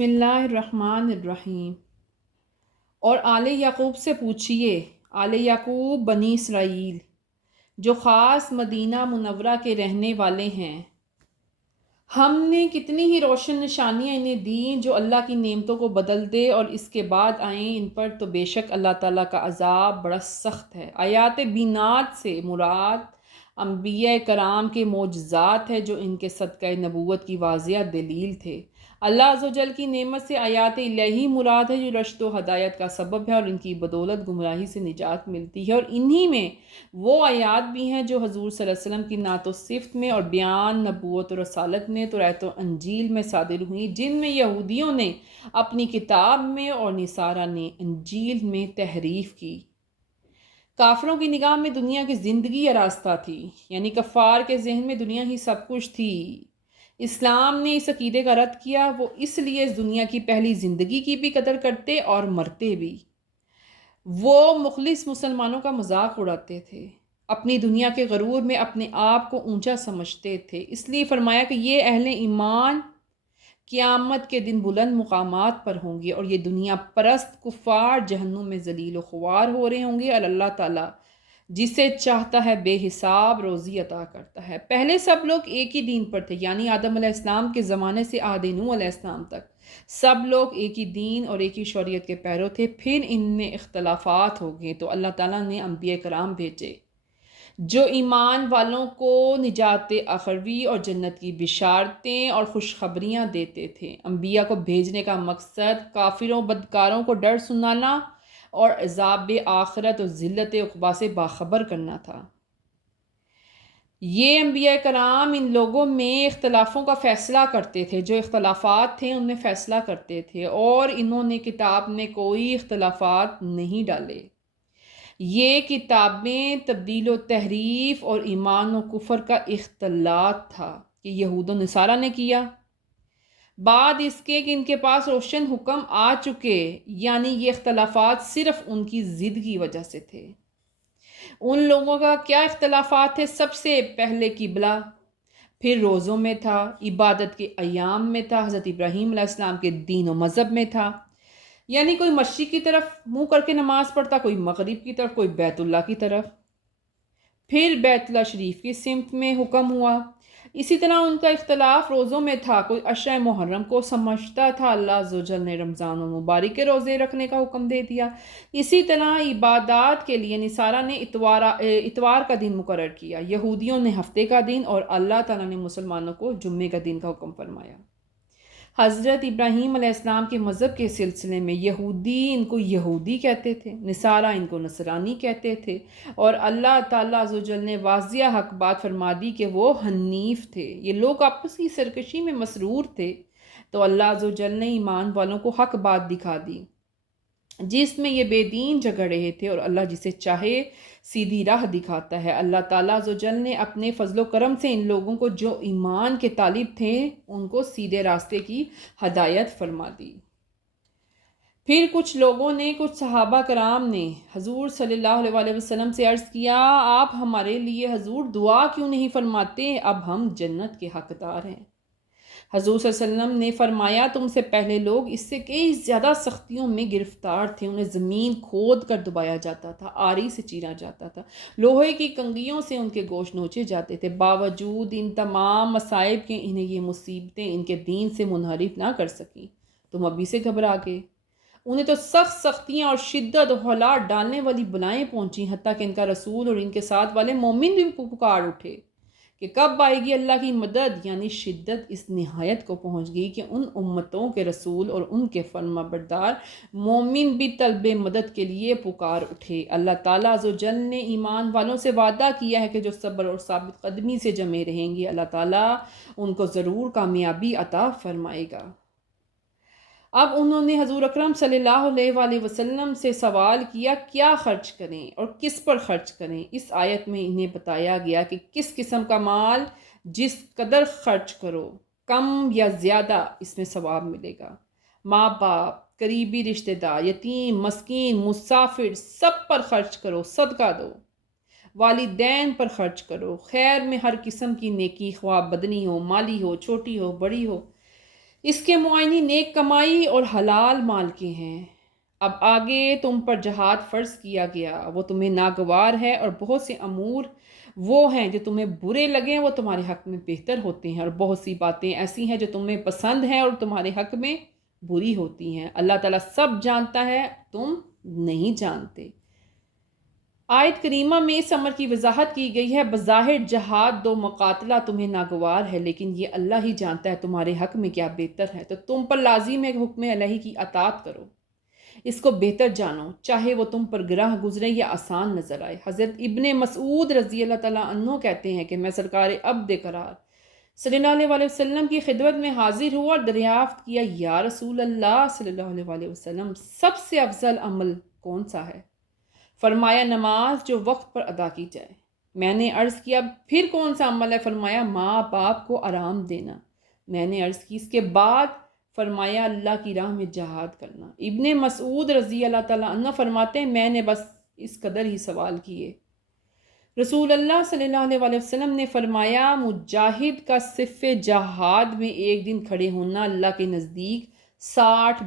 بسم اللہ الرحمن الرحیم۔ اور آل یعقوب سے پوچھئے، آل یعقوب بنی اسرائیل جو خاص مدینہ منورہ کے رہنے والے ہیں، ہم نے کتنی ہی روشن نشانیاں انہیں دیں جو اللہ کی نعمتوں کو بدل دے اور اس کے بعد آئیں ان پر، تو بے شک اللہ تعالیٰ کا عذاب بڑا سخت ہے۔ آیات بینات سے مراد انبیاء کرام کے معجزات ہے جو ان کے صدقہ نبوت کی واضح دلیل تھے۔ اللہ عز و جل کی نعمت سے آیات الہی مراد ہے جو رشد و ہدایت کا سبب ہے اور ان کی بدولت گمراہی سے نجات ملتی ہے، اور انہی میں وہ آیات بھی ہیں جو حضور صلی اللہ علیہ وسلم کی نعت و صفت میں اور بیان نبوت و رسالت میں توریت و انجیل میں صادر ہوئیں، جن میں یہودیوں نے اپنی کتاب میں اور نصارہ نے انجیل میں تحریف کی۔ کافروں کی نگاہ میں دنیا کی زندگی آراستہ تھی، یعنی کفار کے ذہن میں دنیا ہی سب کچھ تھی۔ اسلام نے اس عقیدے کا رد کیا، وہ اس لیے اس دنیا کی پہلی زندگی کی بھی قدر کرتے اور مرتے بھی۔ وہ مخلص مسلمانوں کا مذاق اڑاتے تھے، اپنی دنیا کے غرور میں اپنے آپ کو اونچا سمجھتے تھے، اس لیے فرمایا کہ یہ اہل ایمان قیامت کے دن بلند مقامات پر ہوں گے اور یہ دنیا پرست کفار جہنم میں ذلیل و خوار ہو رہے ہوں گے، اور اللہ تعالیٰ جسے چاہتا ہے بے حساب روزی عطا کرتا ہے۔ پہلے سب لوگ ایک ہی دین پر تھے، یعنی آدم علیہ السلام کے زمانے سے عہد نوح علیہ السلام تک سب لوگ ایک ہی دین اور ایک ہی شریعت کے پیرو تھے۔ پھر ان میں اختلافات ہو گئے تو اللہ تعالیٰ نے انبیاء کرام بھیجے جو ایمان والوں کو نجات اخروی اور جنت کی بشارتیں اور خوشخبریاں دیتے تھے۔ انبیاء کو بھیجنے کا مقصد کافروں بدکاروں کو ڈر سنانا اور عذاب آخرت اور ذلت عقبیٰ سے باخبر کرنا تھا۔ یہ انبیاء کرام ان لوگوں میں اختلافوں کا فیصلہ کرتے تھے، جو اختلافات تھے ان میں فیصلہ کرتے تھے، اور انہوں نے کتاب میں کوئی اختلافات نہیں ڈالے۔ یہ کتابیں تبدیل و تحریف اور ایمان و کفر کا اختلاط تھا کہ یہود و نصارہ نے کیا، بعد اس کے کہ ان کے پاس روشن حکم آ چکے، یعنی یہ اختلافات صرف ان کی ضد کی وجہ سے تھے۔ ان لوگوں کا کیا اختلافات تھے؟ سب سے پہلے قبلہ، پھر روزوں میں تھا، عبادت کے ایام میں تھا، حضرت ابراہیم علیہ السلام کے دین و مذہب میں تھا، یعنی کوئی مشرق کی طرف منہ کر کے نماز پڑھتا، کوئی مغرب کی طرف، کوئی بیت اللہ کی طرف، پھر بیت اللہ شریف کی سمت میں حکم ہوا۔ اسی طرح ان کا اختلاف روزوں میں تھا، کوئی عشرہ محرم کو سمجھتا تھا اللہ عز و جل نے رمضان المبارک کے روزے رکھنے کا حکم دے دیا۔ اسی طرح عبادات کے لیے نصارہ نے اتوار کا دن مقرر کیا، یہودیوں نے ہفتے کا دن، اور اللہ تعالیٰ نے مسلمانوں کو جمعے کا دن کا حکم فرمایا۔ حضرت ابراہیم علیہ السلام کے مذہب کے سلسلے میں یہودی ان کو یہودی کہتے تھے، نصارہ ان کو نصرانی کہتے تھے، اور اللہ تعالیٰ عز و جل نے واضح حق بات فرما دی کہ وہ حنیف تھے۔ یہ لوگ آپس کی سرکشی میں مسرور تھے، تو اللہ عز و جل نے ایمان والوں کو حق بات دکھا دی جس میں یہ بے دین جھگڑ رہے تھے، اور اللہ جسے چاہے سیدھی راہ دکھاتا ہے۔ اللہ تعالیٰ عز و جل نے اپنے فضل و کرم سے ان لوگوں کو جو ایمان کے طالب تھے ان کو سیدھے راستے کی ہدایت فرما دی۔ پھر کچھ لوگوں نے، کچھ صحابہ کرام نے حضور صلی اللہ علیہ وسلم سے عرض کیا، آپ ہمارے لیے حضور دعا کیوں نہیں فرماتے؟ اب ہم جنت کے حقدار ہیں۔ حضور صلی اللہ علیہ وسلم نے فرمایا، تم سے پہلے لوگ اس سے کئی زیادہ سختیوں میں گرفتار تھے، انہیں زمین کھود کر دبایا جاتا تھا، آری سے چیرا جاتا تھا، لوہے کی کنگھیوں سے ان کے گوشت نوچے جاتے تھے، باوجود ان تمام مصائب کے انہیں یہ مصیبتیں ان کے دین سے منحرف نہ کر سکیں۔ تم ابھی سے گھبرا گئے۔ انہیں تو سخت سختیاں اور شدت اور ہولاد ڈالنے والی بلائیں پہنچیں، حتیٰ کہ ان کا رسول اور ان کے ساتھ والے مومن بھی پکار اٹھے کہ کب آئے گی اللہ کی مدد، یعنی شدت اس نہایت کو پہنچ گئی کہ ان امتوں کے رسول اور ان کے فرما بردار مومن بھی طلب مدد کے لیے پکار اٹھے۔ اللہ تعالیٰ عز و جل نے ایمان والوں سے وعدہ کیا ہے کہ جو صبر اور ثابت قدمی سے جمے رہیں گے اللہ تعالیٰ ان کو ضرور کامیابی عطا فرمائے گا۔ اب انہوں نے حضور اکرم صلی اللہ علیہ وسلم سے سوال کیا، کیا خرچ کریں اور کس پر خرچ کریں؟ اس آیت میں انہیں بتایا گیا کہ کس قسم کا مال جس قدر خرچ کرو، کم یا زیادہ اس میں ثواب ملے گا۔ ماں باپ، قریبی رشتہ دار، یتیم، مسکین، مسافر، سب پر خرچ کرو، صدقہ دو۔ والدین پر خرچ کرو، خیر میں ہر قسم کی نیکی، خواہ بدنی ہو، مالی ہو، چھوٹی ہو، بڑی ہو، اس کے معائنی نیک کمائی اور حلال مال کے ہیں۔ اب آگے تم پر جہاد فرض کیا گیا، وہ تمہیں ناگوار ہے، اور بہت سے امور وہ ہیں جو تمہیں برے لگیں وہ تمہارے حق میں بہتر ہوتے ہیں، اور بہت سی باتیں ایسی ہیں جو تمہیں پسند ہیں اور تمہارے حق میں بری ہوتی ہیں۔ اللہ تعالیٰ سب جانتا ہے، تم نہیں جانتے۔ آیت کریمہ میں اس امر کی وضاحت کی گئی ہے، بظاہر جہاد دو مقاتلہ تمہیں ناگوار ہے، لیکن یہ اللہ ہی جانتا ہے تمہارے حق میں کیا بہتر ہے، تو تم پر لازم ہے کہ حکم الہی کی اطاعت کرو، اس کو بہتر جانو، چاہے وہ تم پر گراہ گزرے یا آسان نظر آئے۔ حضرت ابن مسعود رضی اللہ تعالیٰ عنہ کہتے ہیں کہ میں سرکار عبد قرار صلی اللہ علیہ وسلم کی خدمت میں حاضر ہوا اور دریافت کیا، یا رسول اللہ صلی اللہ علیہ وسلم، سب سے افضل عمل کون سا ہے؟ فرمایا نماز جو وقت پر ادا کی جائے۔ میں نے عرض کیا پھر کون سا عمل ہے؟ فرمایا ماں باپ کو آرام دینا۔ میں نے عرض کی اس کے بعد؟ فرمایا اللہ کی راہ میں جہاد کرنا۔ ابن مسعود رضی اللہ تعالیٰ عنہ فرماتے ہیں میں نے بس اس قدر ہی سوال کیے۔ رسول اللہ صلی اللہ علیہ وسلم نے فرمایا مجاہد کا صف جہاد میں ایک دن کھڑے ہونا اللہ کے نزدیک 60